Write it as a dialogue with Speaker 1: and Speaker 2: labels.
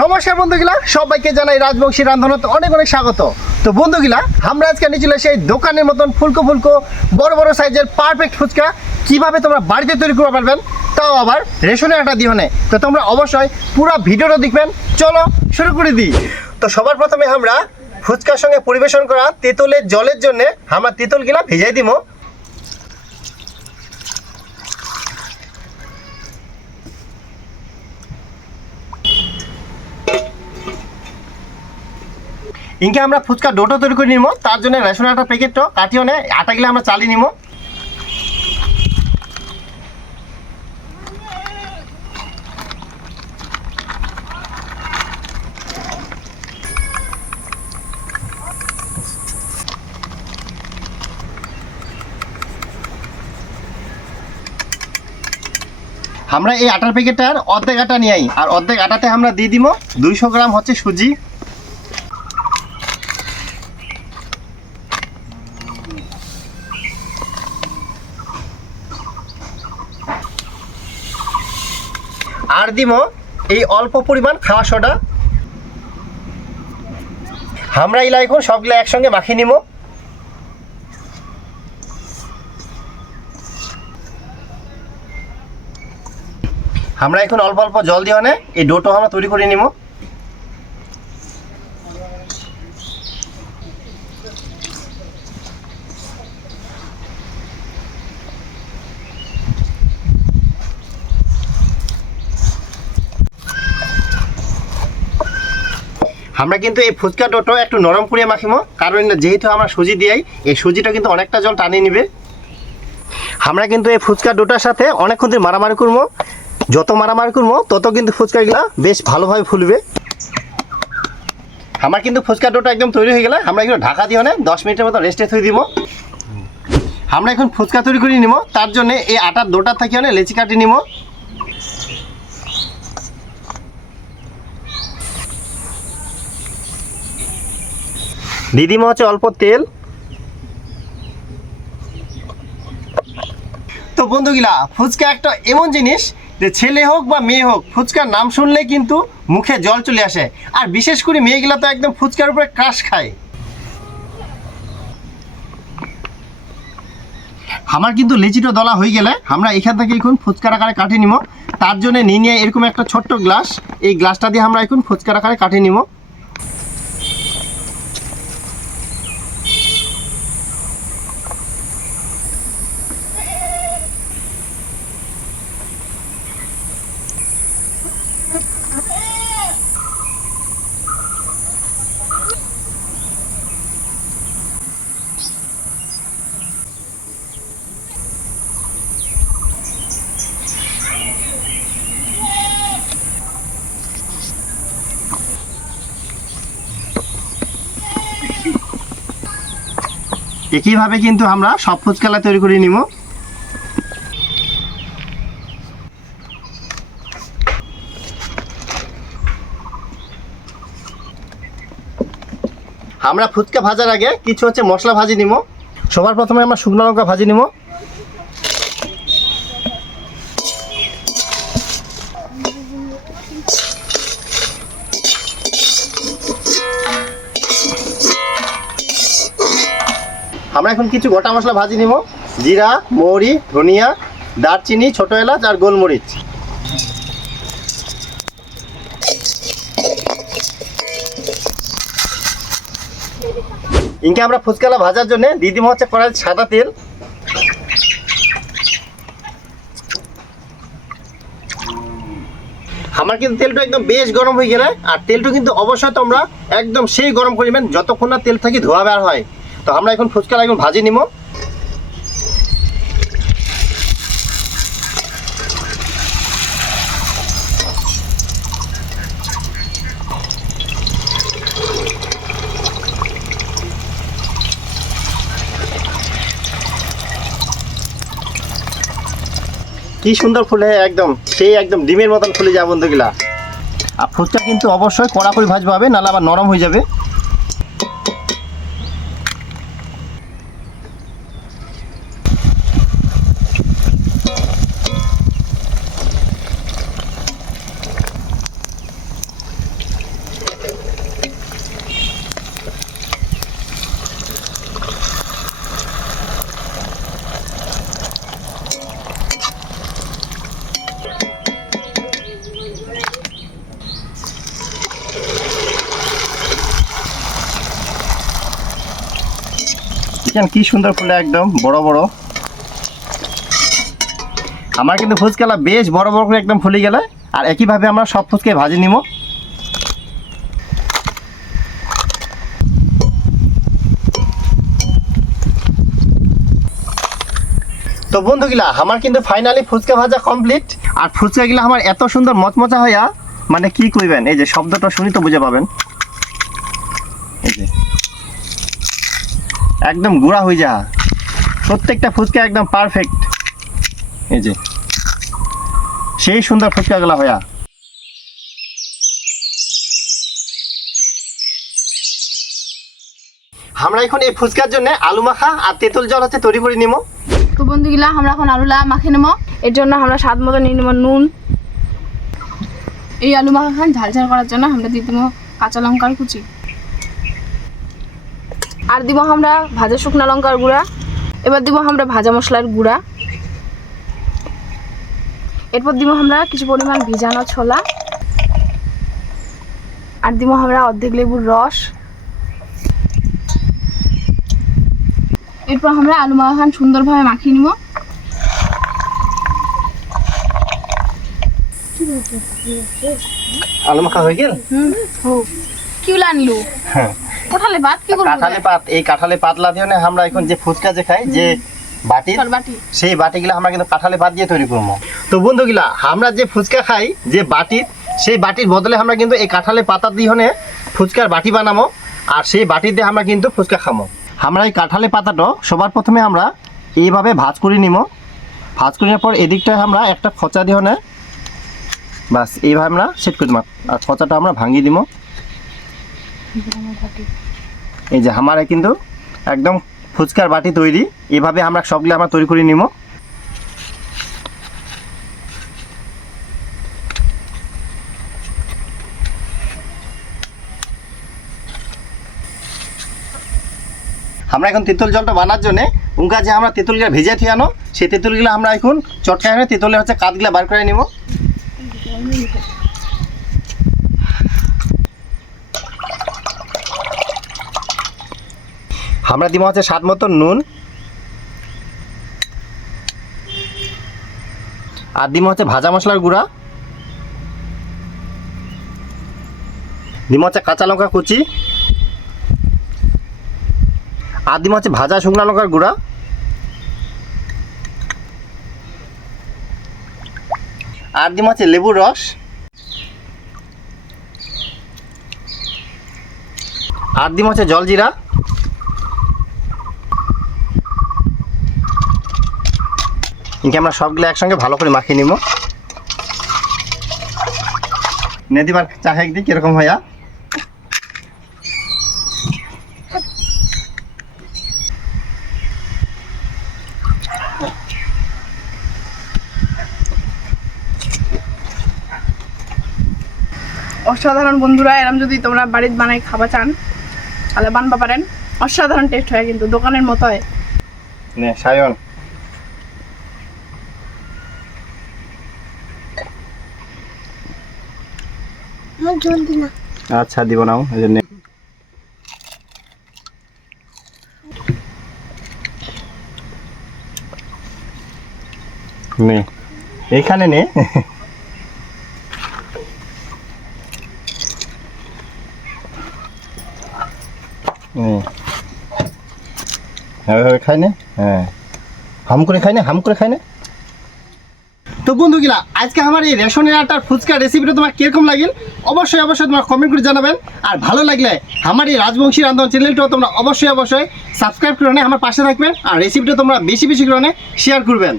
Speaker 1: নমস্কার বন্ধুগুলা, সবাইকে জানাই রাজবংশী রান্ধনত অনেক অনেক স্বাগত। তো বন্ধুগুলা, আমরা আজকে নিয়েছিল সেই দোকানের মতন ফুলকো ফুলকো, বড় বড় সাইজের পারফেক্ট ফুচকা। কীভাবে তোমরা বাড়িতে তৈরি করতে পারবেন, তাও আবার রেশনের একটা দিহনে তো তোমরা অবশ্যই পুরো ভিডিওটা দেখবেন। চলো শুরু করে দিই। তো সবার প্রথমে আমরা ফুচকার সঙ্গে পরিবেশন করা তেঁতুলের জলের জন্য আমরা তেঁতুলগুলা ভিজাই দিব। ইনকে আমরা ফুচকা ডোটো তৈরি করে নিব তার জন্য রেশন আটা প্যাকেটটা কাটিও নে আটাগুলো আমরা চালিয়ে নিব আমরা এই আটার প্যাকেটটার অর্ধেক আটা নিয়ে আই, আর অর্ধেক আটাতে আমরা দিয়ে দিব দুইশো গ্রাম হচ্ছে সুজি। আর দিব এই অল্প পরিমাণ খাওয়া সোডা। আমরা ইলা এখন সবগুলো একসঙ্গে মাখিয়ে নিব আমরা এখন অল্প অল্প জল দিয়ে এই ডোটো আমরা তৈরি করে নিব আমরা কিন্তু এই ফুচকা ডোটো একটু নরম করে মাখিমো। কারণ যেহেতু আমরা সুজি দিয়াই, এই সুজিটা কিন্তু অনেকটা জল টানিয়ে নিবে। আমরা কিন্তু এই ফুচকা ডোটার সাথে অনেকক্ষণ ধরে মারামারি করব। যত মারামারি করব, তত কিন্তু ফুচকাগুলা বেশ ভালোভাবে ফুলবে। আমার কিন্তু ফুচকা ডোটা একদম তৈরি হয়ে গেলে আমরা এগুলো ঢাকা দিয়ে না দশ মিনিটের মতো রেস্টে থুই দিব। আমরা এখন ফুচকা তৈরি করে নিব। তার জন্য এই আটার ডোটার থেকে অনেক লেচি কাটি নিব। দিদিমা হচ্ছে অল্প তেল। তো বন্ধুগুলা, ফুচকা একটা এমন জিনিস যে ছেলে হোক বা মেয়ে হোক, ফুচকার নাম শুনলে কিন্তু মুখে জল চলে আসে। আর বিশেষ করে মেয়েগুলা তো একদম ফুচকার উপরে ক্রাশ খায়। আমার কিন্তু লিচিটা দলা হয়ে গেলে আমরা এখান থেকে এখন ফুচকার আকারে কাটে নিব। তার জন্য নিয়ে নিয়ে এরকম একটা ছোট্ট গ্লাস, এই গ্লাসটা দিয়ে আমরা এখন ফুচকার আকারে কাটে নিব। একইভাবে কিন্তু আমরা সব ফুচকালা তৈরি করে নিব। আমরা ফুচকা ভাজার আগে কিছু হচ্ছে মশলা ভাজি নিব। সবার প্রথমে আমরা শুকনো লঙ্কা ভাজি নিব। এখন কিছু গোটা মশলা ভাজি নিব। জিরা, মৌরি, ধনিয়া, দারচিনি, ছোট এলাচ আর গোলমরিচ। ইনকে আমরা ফুচকালা ভাজার জন্য দিদিমা হচ্ছে কড়াই সাদা তেল। আমার কিন্তু তেলটা একদম বেশ গরম হয়ে গেলে, আর তেলটা কিন্তু অবশ্যই তোমরা একদম সেই গরম করিবেন যতক্ষণ না তেল থেকে ধোয়া বের হয়। তো আমরা এখন ফুচকা এখন ভাজি নিব কি সুন্দর ফুলে, একদম, সেই একদম ডিমের মতন ফুলে যাবে বন্ধুগুলা। আর ফুচকা কিন্তু অবশ্যই কড়া করে ভাজতে হবে নাহলে আবার নরম হয়ে যাবে। দেখেন কি সুন্দর ফুলে একদম, বড় বড়। আমার কিন্তু ফুচকালা বেশ বড় বড় করে একদম ফুলে গেলে, আর একইভাবে আমরা সব ফুচকে ভাজি নিব তো বন্ধুগুলা, আমার কিন্তু ফাইনালি ফুচকা ভাজা কমপ্লিট আর ফুচকাগুলো আমার এত সুন্দর মচমচা হইয়া মানে কি কইবেন, এই যে শব্দটা শুনি তো বুঝে পাবেন। এই যে। একদম গুঁড়া হয়ে যা। প্রত্যেকটা ফুচকা একদম পারফেক্ট এই যে। সেই সুন্দর ফুচকাগুলা হইয়া আমরা এখন এই ফুচকার জন্য আলু মাখা আর তেঁতুল জল হচ্ছে তৈরি করে নিব
Speaker 2: তো বন্ধুগুলা আমরা এখন আলুলা মাখে নেব এর জন্য আমরা স্বাদ মতো নিয়ে নেব নুন। এই আলু মাখা খান ঝাল ঝাল করার জন্য আমরা দিয়ে দেবো কাঁচা লঙ্কার কুচি। আর দিব আমরা ভাজা শুকনা লঙ্কার গুঁড়া। এবার দিব আমরা ভাজা মশলার গুঁড়া। এরপর দিব আমরা কিছু পরিমাণ ভিজানো ছোলা। আর দিব আমরা অর্ধেক লেবুর রস। এরপর আমরা আলু মাখান সুন্দরভাবে মাখিয়ে নিব।
Speaker 1: আলু মাখা হয়ে গেল?
Speaker 2: কি আনলু?
Speaker 1: হ্যাঁ।
Speaker 2: কোঠালে ভাত কি করব
Speaker 1: কাঁঠালে পাত এই কাঁঠালে পাতলা দিয়ে আমরা এখন যে ফুচকা যে খাই যে বাটি সেই বাটিগুলো আমরা কিন্তু কাঁঠালে পাত দিয়ে তৈরি করব। তো বন্ধুগুলা আমরা যে ফুচকা খাই যে বাটি সেই বাটির বদলে আমরা কিন্তু এই কাঁঠালে পাতা দিয়ে ফুচকার বাটি বানাবো আর সেই বাটি দিয়ে আমরা কিন্তু ফুচকা খামো আমরা এই কাঁঠালে পাতাটা সবার প্রথমে আমরা এইভাবে ভাজ করে নিব। ভাজ করে নেওয়ার পর এদিকটা আমরা একটা খচা দিয়ে বাস এইভাবে আমরা সেট করে দিলাম আর খচাটা আমরা ভাঙিয়ে দিব। এই যে আমারে কিন্তু একদম ফুচকার বাটি তৈরি। এভাবে আমরা সবগুলো আমরা তৈরি করে নিব আমরা এখন তেঁতুল জলটা বানার জন্য উঙ্কা যে আমরা তেঁতুলগুলো ভেজে থিয়ানো সেই তেঁতুলগুলো আমরা এখন চটকায় তেঁতুলের হচ্ছে কাঠগুলো বার করে নিব আমরা দিব হচ্ছে স্বাদ মতো নুন। আর দিব হচ্ছে ভাজা মশলার গুঁড়া। দিব হচ্ছে কাঁচা লঙ্কা কুচি। আর দিব হচ্ছে ভাজা শুকনা লঙ্কার গুঁড়া। আর দিব হচ্ছে লেবুর রস। আর দিব হচ্ছে জলজিরা। ইনকে আমরা সবগুলো একসঙ্গে ভালো করে মাখিয়ে নিব। নেদিবার চা খাই দিই কীরকম হইয়া
Speaker 2: অসাধারণ বন্ধুরা এরম যদি তোমরা বাড়িতে বানাই খাবা চান তাহলে বানবা পারেন। অসাধারণ টেস্ট হয় কিন্তু দোকানের মতো হয়
Speaker 1: নে সায়ন। আচ্ছা দিব নাও এই নে, এইখানে নে। খাই নে? হ্যাঁ। হাম করে খাই না, হাম করে খাই না। তো বন্ধুগুলা, আজকে আমার এই রেশনের আটার ফুচকা রেসিপিটা তোমার কীরকম লাগিল? অবশ্যই অবশ্যই তোমার কমেন্ট করে জানাবেন। আর ভালো লাগলে আমার এই রাজবংশী রান্ধন চ্যানেলটাও তোমরা অবশ্যই অবশ্যই সাবস্ক্রাইব করে আমার পাশে থাকবেন। আর রেসিপিটা তোমরা বেশি বেশি করে শেয়ার করবেন।